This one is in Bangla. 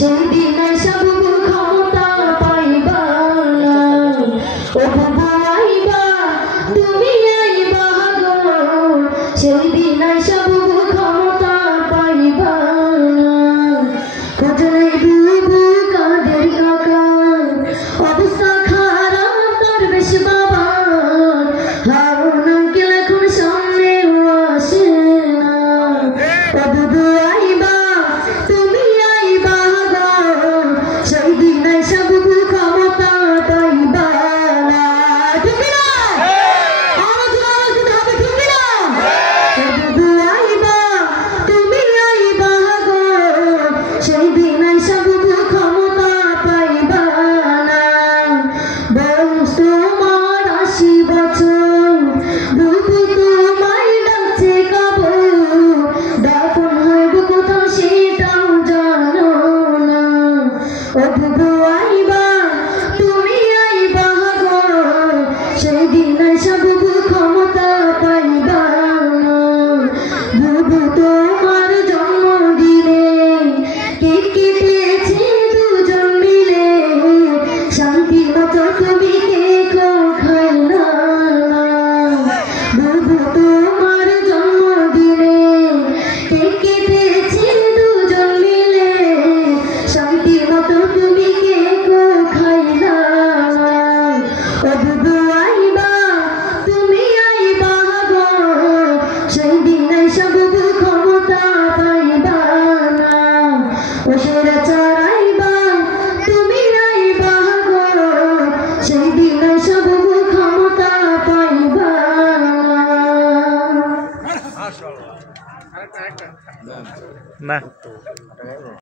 সেই দিন আইসা বুবু ক্ষমতা পাইবা না ও বুবু আইবা তুমি আইবা গো সেই দিন আইসা বুবু ক্ষমতা পাইবা না খোঁজ নেই বুবু কাদের কাকা অবস্থা খারাপ তোর বেশ বাবা হারুন আঙ্কেল এখন সামনেও আসে না ও বুবু আইবা তুমি আইবা গো সেই দিন আইসা বুবু ক্ষমতা পাইবা না ঠিক না আওয়াজ দিতে হবে ঠিক না ও বুবু আইবা তুমি আইবা গো সেই দিন আইসা বুবু ক্ষমতা পাইবা না বয়স তোমার 80 বছর বুবু তোমায় ডাকছে কাবু দাফন হইব কোথাও সেটাও জানো না ও বুবু আইবা তুমি আইবা গো সেই দিন আইসা বুবু ক্ষমতা পাইবা না বুবু তোমার জন্মদিনে কেক কেটেছে দুজন মিলে শান্তি মতো তুমি কেকও খাইলা না বুবু তোমার জন্মদিনে কেক কেটেছে দুজন মিলে শান্তি মতো তুমি কেকও খাইলা না ও বুবু আইবা তুমি আইবা গো সেই দিন আইসা বুবু ক্ষমতা পাইবা না ও সেরা চারাইবা তুমি আইবা গো সেই দিন আইসা বুবু ক্ষমতা পাইবা না